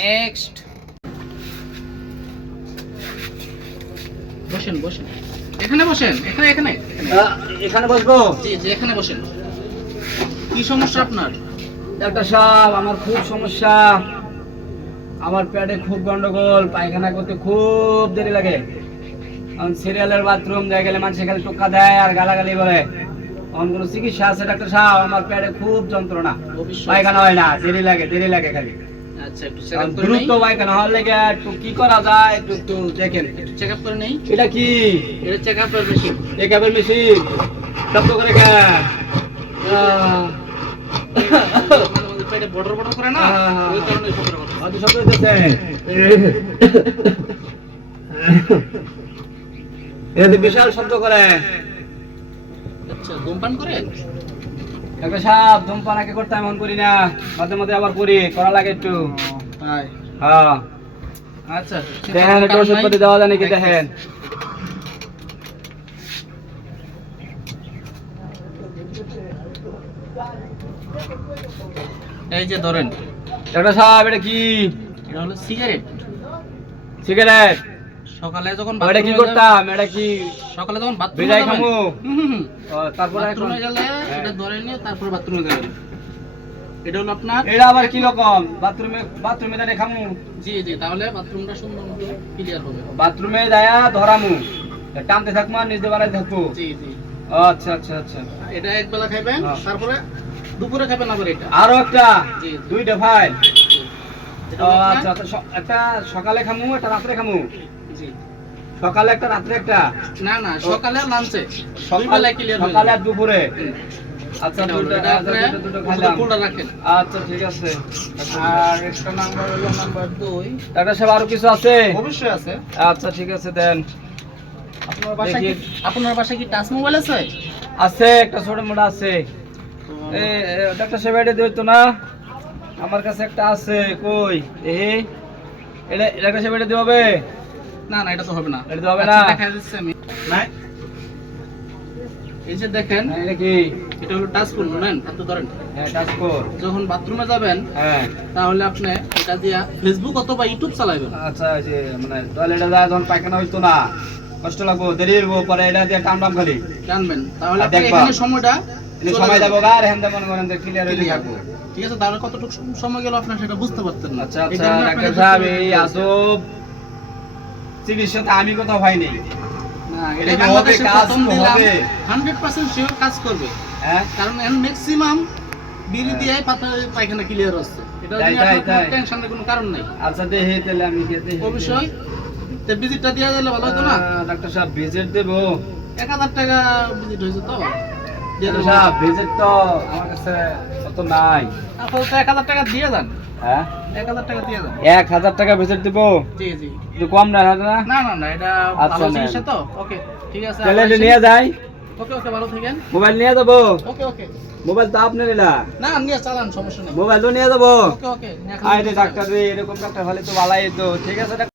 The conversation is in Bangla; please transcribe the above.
নেক্সট। বসেন বসেন, এখানে বসেন, এখানে এখানে এখানে বসবো? জি জি এখানে বসেন। কি সমস্যা আপনার? ডাক্তার সাহেব, আমার খুব সমস্যা। আমার পেটে খুব গন্ডগোল, পায়খানা করতে খুব দেরি লাগে। সিরিয়ালের বাথরুম যায় গেলে মানুষ খালি টোকা দেয় আর গালাগালি বলে। অন্য কোনো চিকিৎসা আছে ডাক্তার সাহেব? আমার পেটে খুব যন্ত্রণা, পায়খানা হয় না, দেরি লাগে খালি। আচ্ছা একটু চেকআপ করে দ্রুত নেই। পায়খানা হওয়ার লেগে একটু কি করা যায় একটু একটু দেখেন। একটু চেকআপ করে নেই। এটা কি? এটা চেকআপের মেশিন। চেকআপের মেশিন? শব্দ করে কেন? পেটে বড় বড় করে না, ওই কারণে শব্দ করে। অত শব্দ হইতেছে। এটা তো বিশাল শব্দ করে। আচ্ছা ধূমপান করেন? একটা সাপ ধূমপান আগে করতাম, এমন করি না, মাঝে মাঝে আবার করি, করা লাগে একটু। তাই? হ্যাঁ। আচ্ছা দেখেন একটু ওষুধপাতি দেওয়া যায় নাকি দেখেন। এই যে ধরেন, একটা সাপ, এটা কি? এটা হলো সিগারেট। সিগারেট? সকালে যখন এটা কি করতাম? এটা কি সকালে যখন বাথরুমে বিদায় যাবেন, খামু? তারপরে বাথরুমে গেলে এটা ধরে নিয়ে তারপর বাথরুমে যাবেন। এটা হলো আপনার। এটা আবার কি রকম? বাথরুমে দাঁড়িয়ে খামু? জি জি, তাহলে বাথরুমটা সুন্দর মতো ক্লিয়ার হবে। বাথরুমে যায়া ধরামু, টানতে থাকবো আর নিজে বাড়াই থাকবো? জি জি। আচ্ছা আচ্ছা আচ্ছা। এটা এক বেলা খাবেন, তারপরে দুপুরে খাবেন আবার এটা। আরো একটা? জি। দুইটা ফাইল? এটা হলো আপনার- আচ্ছা আচ্ছা, একটা সকালে খামু, একটা রাত্রে খামু? জি। সকালে একটা, রাত্রে একটা? না না, সকালে আর লাঞ্চে দুই সকালে বেলায় ক্লিয়ার হয়ে সকালে যাবে। আর দুপুরে? হুম। আচ্ছা এটা হলো, দুটো এটা আপনি দুটো খাইলাম। ফুলটা রাখেন। আচ্ছা ঠিক আছে। আর একটা নাম্বার হলো নাম্বার 2। ডাক্তার সাহেব আরো কিছু আছে? অবশ্যই আছে। আচ্ছা ঠিক আছে দেন। আপনার বাসায় কি দেখি। আপনার বাসায় কি টাচ মোবাইল আছে? আছে, একটা ছোট মোটা আছে। ডাক্তার সাহেব এটা দিত না? আমার কাছে একটা আছে, কই দেখি। এটা ডাক্তার সাহেব এটা দিবে? না না, এটা তো হবে না। এটা তো হবে আচ্ছা, না? দেখা দিচ্ছি আমি। না, এই যে দেখেন, হ্যাঁ, এটা কি? এটা হলো টাচ ফোন, নেন হাতে ধরেন। হ্যাঁ, টাচকোড। যখন বাথরুমে যাবেন হ্যাঁ। তাহলে আপনি এটা দিয়া ফেসবুক অথবা ইউটিউব চালাবেন। আচ্ছা, এই যে মানে টয়লেটে যায় যখন পায়খানা হইতো না, কষ্ট লাগবো, দেরি হইবো, পরে এটা দিয়ে টানবাম খালি। জানবেন তাহলে আর আপনি দেখবা। এখানে সময়টা এই চলে সময় যাবে। যাবো গা, আর হ্যান্ডে মনে করেন ক্লিয়ার হইতে Clear। থাকবো। ঠিক আছে, তাহলে কতটুকু সময় গেল আপনার সেটা বুঝতে পারতেন না। আচ্ছা এই আচ্ছা, কারণে ডাক্তার আপনাকে সাহেব বুঝতে এই পারতেন। আজব চিকিৎসাতে আমি কোথাও পাইনি। না, এটা এটা কি হবে, বাংলাদেশে কাজ প্রথম দিলাম, হবে? 100% শিওর কাজ করবে। হ্যাঁ, কারণ এর ম্যাক্সিমাম বিড়ি দিয়ে পায়খানা ক্লিয়ার হচ্ছে। এটা তাই, নিয়ে আপনার তাই। কোনো টেনশনের কোনো কারণ নাই। আচ্ছা দেখি তাহলে আমি গিয়ে দেখি। অবশ্যই তে ভিজিটটা দিয়ে দিলে ভালো হতো না। ডাক্তার সাহেব ভিজিট দেবো? 1000 টাকা ভিজিট হয়েছে তো দিয়ে ডাক্তার দেবো। সাহেব ভিজিট তো আমার কাছে অত নাই। আপাতত 1000 টাকা দিয়ে যান। হ্যাঁ, 1000 টাকা দিয়ে যান। 1000 টাকা ভিজিট দেবো? জি জি। একটু কম না হয় না? না না না, এটা আচ্ছা, ভালো নেন। চিকিৎসা তো। ওকে ঠিক আছে। তাহলে এটা নিয়ে যাই? ওকে ওকে, ভালো থাকেন। মোবাইল নিয়ে যাবো? ওকে ওকে। মোবাইল তো আপনারই না? না নিয়ে চালান, সমস্যা নেই। মোবাইল তো নিয়ে যাবো? ওকে ওকে। আরে ডাক্তার রে, এরকম ডাক্তার হলে তো ভালোই তো। ঠিক আছে ডাক্তার।